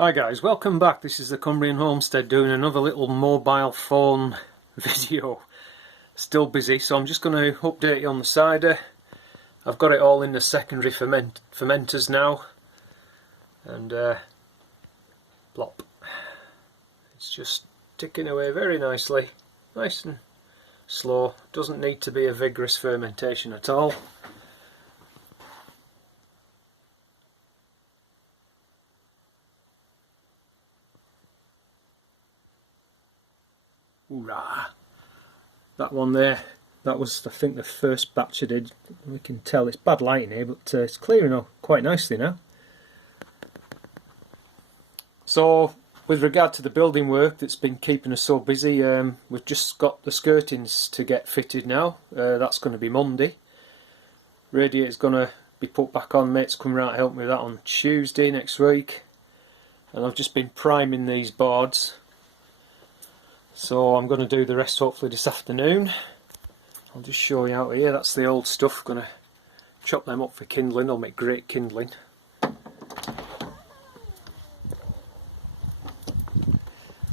Hi guys, welcome back. This is the Cumbrian Homestead doing another little mobile phone video. Still busy, so I'm just going to update you on the cider. I've got it all in the secondary fermenters now, and plop. It's just ticking away very nicely, nice and slow. Doesn't need to be a vigorous fermentation at all. Hoorah! That one there, that was I think the first batch I did. We can tell it's bad lighting here, but it's clearing up quite nicely now. So with regard to the building work that's been keeping us so busy, we've just got the skirtings to get fitted now. That's going to be Monday. Radiator's going to be put back on. Mate's coming around to help me with that on Tuesday next week. And I've just been priming these boards. So I'm going to do the rest hopefully this afternoon. I'll just show you out here. That's the old stuff. Going to chop them up for kindling. They'll make great kindling.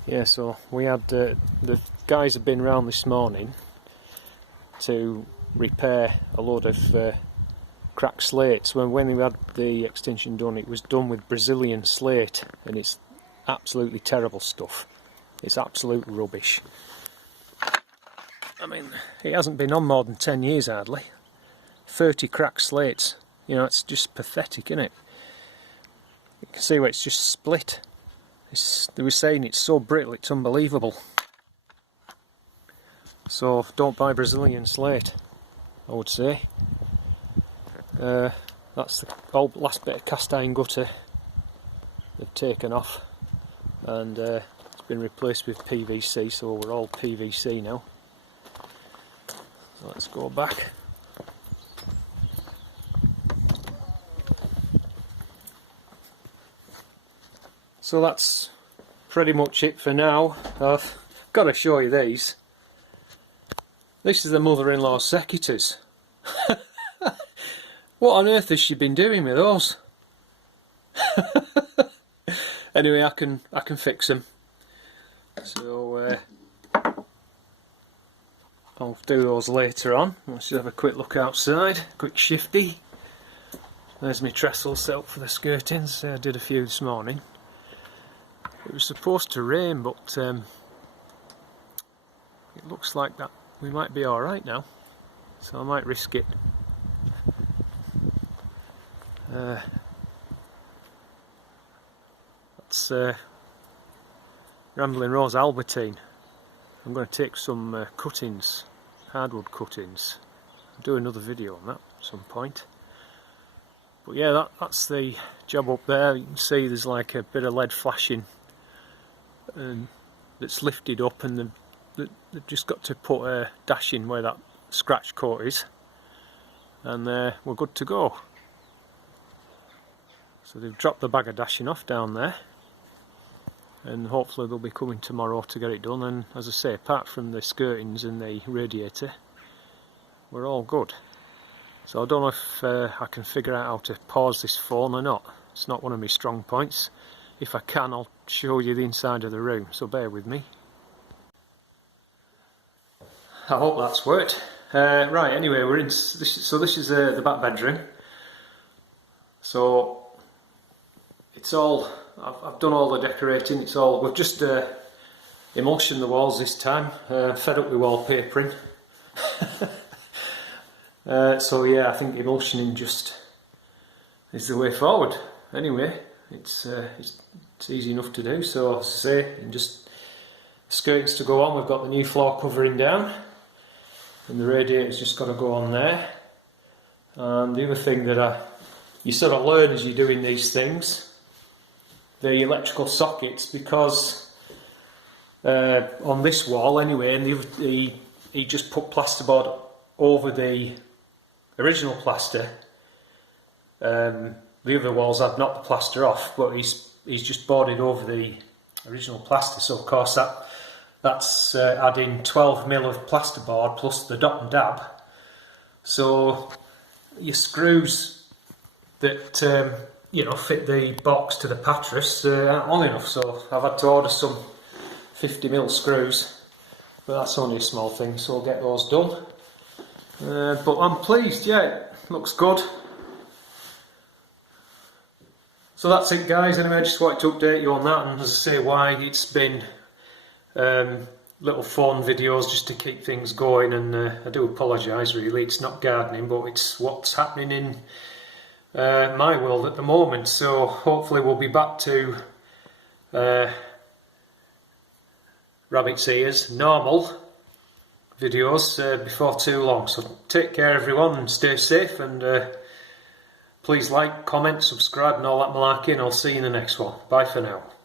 Yeah, so we had the guys have been round this morning to repair a load of cracked slates. When we had the extension done, it was done with Brazilian slate, and it's absolutely terrible stuff. It's absolute rubbish. I mean, it hasn't been on more than 10 years hardly. 30 cracked slates. You know, it's just pathetic, isn't it? You can see where it's just split. They were saying it's so brittle, it's unbelievable. So don't buy Brazilian slate, I would say. That's the old last bit of cast iron gutter they've taken off, and been replaced with PVC, so we're all PVC now. So let's go back. So that's pretty much it for now. I've got to show you these. This is the mother-in-law's secateurs. What on earth has she been doing with those? Anyway, I can fix them. So I'll do those later on. Let's just have a quick look outside, quick shifty. There's my trestle set up for the skirtings. I did a few this morning. It was supposed to rain, but it looks like that we might be alright now, so I might risk it. That's Rambling Rose Albertine. I'm going to take some cuttings, hardwood cuttings. I'll do another video on that at some point. But yeah, that's the job up there. You can see there's like a bit of lead flashing that's lifted up, and they've just got to put a dash in where that scratch coat is, and we're good to go. So they've dropped the bag of dashing off down there, and hopefully they'll be coming tomorrow to get it done. And as I say, apart from the skirtings and the radiator, we're all good. So I don't know if I can figure out how to pause this phone or not. It's not one of my strong points. If I can, I'll show you the inside of the room, so bear with me. I hope that's worked. Right, anyway, we're in. This is the back bedroom. So it's all. I've done all the decorating. It's all. We've just emulsioned the walls this time. Fed up with wallpapering. So yeah, I think emulsioning just is the way forward. Anyway, it's easy enough to do. So as I say, and just skirtings to go on. We've got the new floor covering down, and the radiator's just got to go on there. And the other thing that you sort of learn as you're doing these things, the electrical sockets, because on this wall anyway, and he just put plasterboard over the original plaster. The other walls had knocked the plaster off, but he's just boarded over the original plaster. So of course that's adding 12mm of plasterboard plus the dot and dab. So your screws that you know, fit the box to the pattress aren't long enough, so I've had to order some 50mm screws, but that's only a small thing, so we'll get those done. But I'm pleased, yeah, it looks good. So that's it, guys. Anyway, I just wanted to update you on that, and as I say, why it's been little fun videos just to keep things going. And I do apologise, really, it's not gardening, but it's what's happening in my world at the moment. So hopefully we'll be back to rabbit's ears, normal videos before too long. So take care, everyone, and stay safe, and please like, comment, subscribe and all that malarkey, and I'll see you in the next one. Bye for now.